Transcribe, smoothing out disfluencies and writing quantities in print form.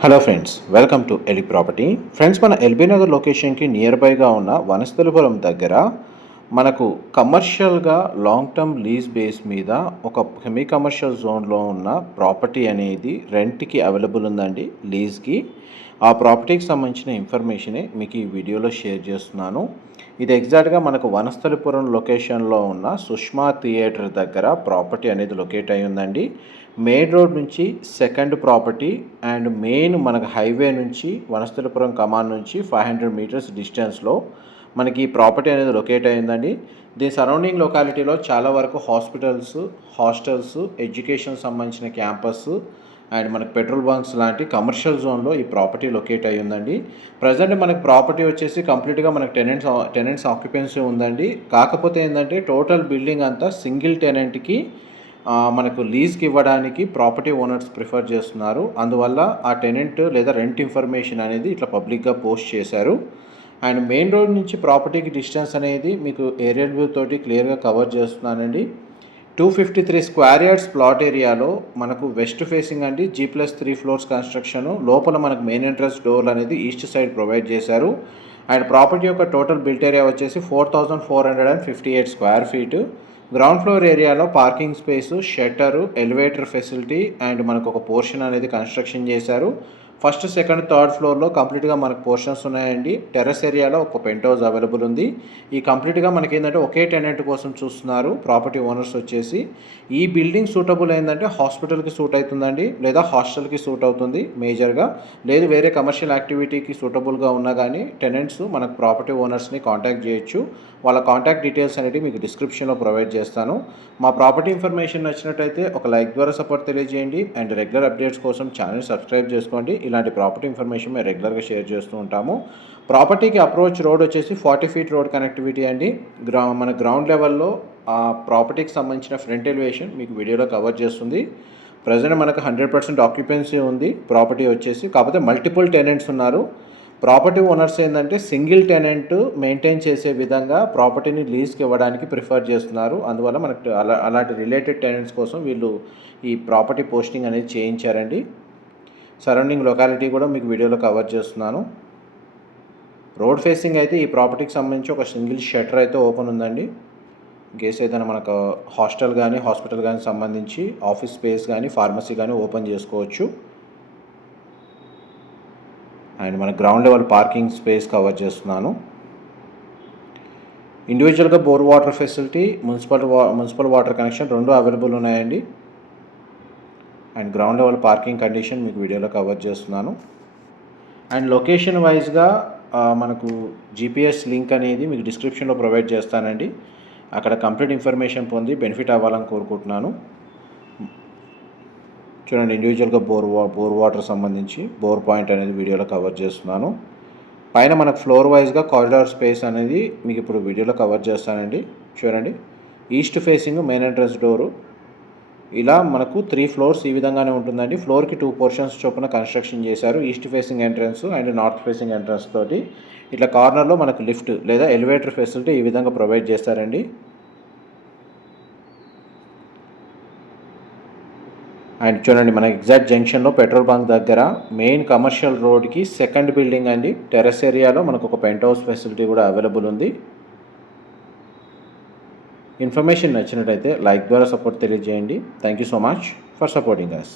Hello friends, welcome to ఎలి property. Friends, మన LB Nagar లొకేషన్కి నియర్ బైగా ఉన్న వనస్థలిపురం దగ్గర మనకు కమర్షియల్గా లాంగ్ టర్మ్ లీజ్ బేస్ మీద ఒక సెమీ కమర్షియల్ జోన్లో ఉన్న ప్రాపర్టీ అనేది రెంట్కి అవైలబుల్ ఉందండి లీజ్కి. ఆ ప్రాపర్టీకి సంబంధించిన ఇన్ఫర్మేషనే మీకు ఈ వీడియోలో షేర్ చేస్తున్నాను. ఇది ఎగ్జాక్ట్గా మనకు వనస్థలిపురం లొకేషన్లో ఉన్న సుష్మా థియేటర్ దగ్గర ప్రాపర్టీ అనేది లొకేట్ అయి ఉందండి. మెయిన్ రోడ్ నుంచి సెకండ్ ప్రాపర్టీ అండ్ మెయిన్ మనకు హైవే నుంచి వనస్థలిపురం కమాన్ నుంచి 500 మీటర్స్ డిస్టెన్స్లో మనకి ఈ ప్రాపర్టీ అనేది లొకేట్ అయిందండి. దీని సరౌండింగ్ లొకాలిటీలో చాలా వరకు హాస్పిటల్స్, హాస్టల్స్, ఎడ్యుకేషన్ సంబంధించిన క్యాంపస్ అండ్ మనకు పెట్రోల్ బంక్స్ లాంటి కమర్షియల్ జోన్లో ఈ ప్రాపర్టీ లొకేట్ అయ్యి ఉందండి. ప్రజెంట్ మనకు ప్రాపర్టీ వచ్చేసి కంప్లీట్గా మనకు టెనెంట్స్ ఆక్యుపెన్సీ ఉందండి. కాకపోతే ఏంటంటే టోటల్ బిల్డింగ్ అంతా సింగిల్ టెనెంట్కి మనకు లీజ్కి ఇవ్వడానికి ప్రాపర్టీ ఓనర్స్ ప్రిఫర్ చేస్తున్నారు. అందువల్ల ఆ టెనెంట్ లేదా రెంట్ ఇన్ఫర్మేషన్ అనేది ఇట్లా పబ్లిక్గా పోస్ట్ చేశారు. అండ్ మెయిన్ రోడ్ నుంచి ప్రాపర్టీకి డిస్టెన్స్ అనేది మీకు ఏరియల్ వ్యూ తోటి క్లియర్గా కవర్ చేస్తున్నానండి. 253 స్క్వేర్ యార్డ్స్ ప్లాట్ ఏరియాలో మనకు వెస్ట్ ఫేసింగ్ అండి, G+3 ఫ్లోర్స్ కన్స్ట్రక్షన్. లోపల మనకు మెయిన్ ఎంట్రన్స్ డోర్లు అనేది ఈస్ట్ సైడ్ ప్రొవైడ్ చేశారు. అండ్ ప్రాపర్టీ యొక్క టోటల్ బిల్ట్ ఏరియా వచ్చేసి 4458 స్క్వేర్ ఫీట్. గ్రౌండ్ ఫ్లోర్ ఏరియాలో parking space, shutter, elevator facility and మనకు ఒక పోర్షన్ అనేది కన్స్ట్రక్షన్ చేశారు. ఫస్ట్, సెకండ్, థర్డ్ ఫ్లోర్లో కంప్లీట్గా మనకు పోర్షన్స్ ఉన్నాయండి. టెర్రస్ ఏరియాలో ఒక పెంట్ హౌస్ అవైలబుల్ ఉంది. ఈ కంప్లీట్గా మనకి ఏంటంటే ఒకే టెనెంట్ కోసం చూస్తున్నారు ప్రాపర్టీ ఓనర్స్ వచ్చేసి. ఈ బిల్డింగ్ సూటబుల్ ఏంటంటే హాస్పిటల్కి సూట్ అవుతుందండి, లేదా హాస్టల్కి సూట్ అవుతుంది మేజర్గా, లేదు వేరే కమర్షియల్ యాక్టివిటీకి సూటబుల్గా ఉన్నా కానీ టెనెంట్స్ మనకు ప్రాపర్టీ ఓనర్స్ని కాంటాక్ట్ చేయొచ్చు. వాళ్ళ కాంటాక్ట్ డీటెయిల్స్ అనేవి మీకు డిస్క్రిప్షన్లో ప్రొవైడ్ చేస్తాను. మా ప్రాపర్టీ ఇన్ఫర్మేషన్ నచ్చినట్టయితే ఒక లైక్ ద్వారా సపోర్ట్ తెలియజేయండి అండ్ రెగ్యులర్ అప్డేట్స్ కోసం ఛానల్ సబ్స్క్రైబ్ చేసుకోండి. ఇలాంటి ప్రాపర్టీ ఇన్ఫర్మేషన్ మేము రెగ్యులర్గా షేర్ చేస్తూ ఉంటాము. ప్రాపర్టీకి అప్రోచ్ రోడ్ వచ్చేసి 40 ఫీట్ రోడ్ కనెక్టివిటీ అండి. మన గ్రౌండ్ లెవెల్లో ఆ ప్రాపర్టీకి సంబంధించిన ఫ్రంట్ ఎలివేషన్ మీకు వీడియోలో కవర్ చేస్తుంది. ప్రజెంట్ మనకు 100% ఆక్యుపెన్సీ ఉంది ప్రాపర్టీ వచ్చేసి. కాకపోతే మల్టిపుల్ టెనెంట్స్ ఉన్నారు. ప్రాపర్టీ ఓనర్స్ ఏంటంటే సింగిల్ టెనెంట్ మెయింటైన్ చేసే విధంగా ప్రాపర్టీని లీజ్కి ఇవ్వడానికి ప్రిఫర్ చేస్తున్నారు. అందువల్ల మనకు అలాంటి రిలేటెడ్ టెనెంట్స్ కోసం వీళ్ళు ఈ ప్రాపర్టీ పోస్టింగ్ అనేది చేయించారండి. సరౌండింగ్ లొకాలిటీ కూడా మీకు వీడియోలో కవర్ చేస్తున్నాను. రోడ్ ఫేసింగ్ అయితే ఈ ప్రాపర్టీకి సంబంధించి ఒక సింగిల్ షట్టర్ అయితే ఓపెన్ ఉందండి. కేసు ఏదైనా మనకు హాస్టల్ కానీ హాస్పిటల్ కానీ సంబంధించి ఆఫీస్ స్పేస్ కానీ ఫార్మసీ కానీ ఓపెన్ చేసుకోవచ్చు. అండ్ మన ground level parking space cover చేస్తున్నాను. ఇండివిజువల్గా bore water facility, municipal water connection రెండు అవైలబుల్ ఉన్నాయండి. And ground level parking condition మీకు వీడియోలో కవర్ చేస్తున్నాను. అండ్ లొకేషన్ వైజ్గా మనకు జీపీఎస్ లింక్ అనేది మీకు డిస్క్రిప్షన్లో ప్రొవైడ్ చేస్తానండి. అక్కడ కంప్లీట్ ఇన్ఫర్మేషన్ పొంది బెనిఫిట్ అవ్వాలని కోరుకుంటున్నాను. చూడండి, ఇండివిజువల్గా బోర్ వాటర్ సంబంధించి బోర్ పాయింట్ అనేది వీడియోలో కవర్ చేస్తున్నాను. పైన మనకు ఫ్లోర్ వైజ్గా కారిడార్ స్పేస్ అనేది మీకు ఇప్పుడు వీడియోలో కవర్ చేస్తానండి. చూడండి, east facing main entrance door. ఇలా మనకు 3 ఫ్లోర్స్ ఈ విధంగానే ఉంటుందండి. ఫ్లోర్కి 2 పోర్షన్స్ చొప్పున కన్స్ట్రక్షన్ చేశారు. East facing entrance and north facing entrance తోటి. ఇట్లా కార్నర్లో మనకు లిఫ్ట్ లేదా ఎలివేటర్ ఫెసిలిటీ ఈ విధంగా ప్రొవైడ్ చేస్తారండి. అండ్ చూడండి, మన ఎగ్జాక్ట్ జంక్షన్లో పెట్రోల్ బంక్ దగ్గర మెయిన్ కమర్షియల్ రోడ్కి సెకండ్ బిల్డింగ్ అండి. టెర్రస్ ఏరియాలో మనకు ఒక పెంట్ హౌస్ ఫెసిలిటీ కూడా అవైలబుల్ ఉంది. ఇన్ఫర్మేషన్ నచ్చినట్టయితే లైక్ ద్వారా సపోర్ట్ తెలియజేయండి. Thank you so much for supporting us.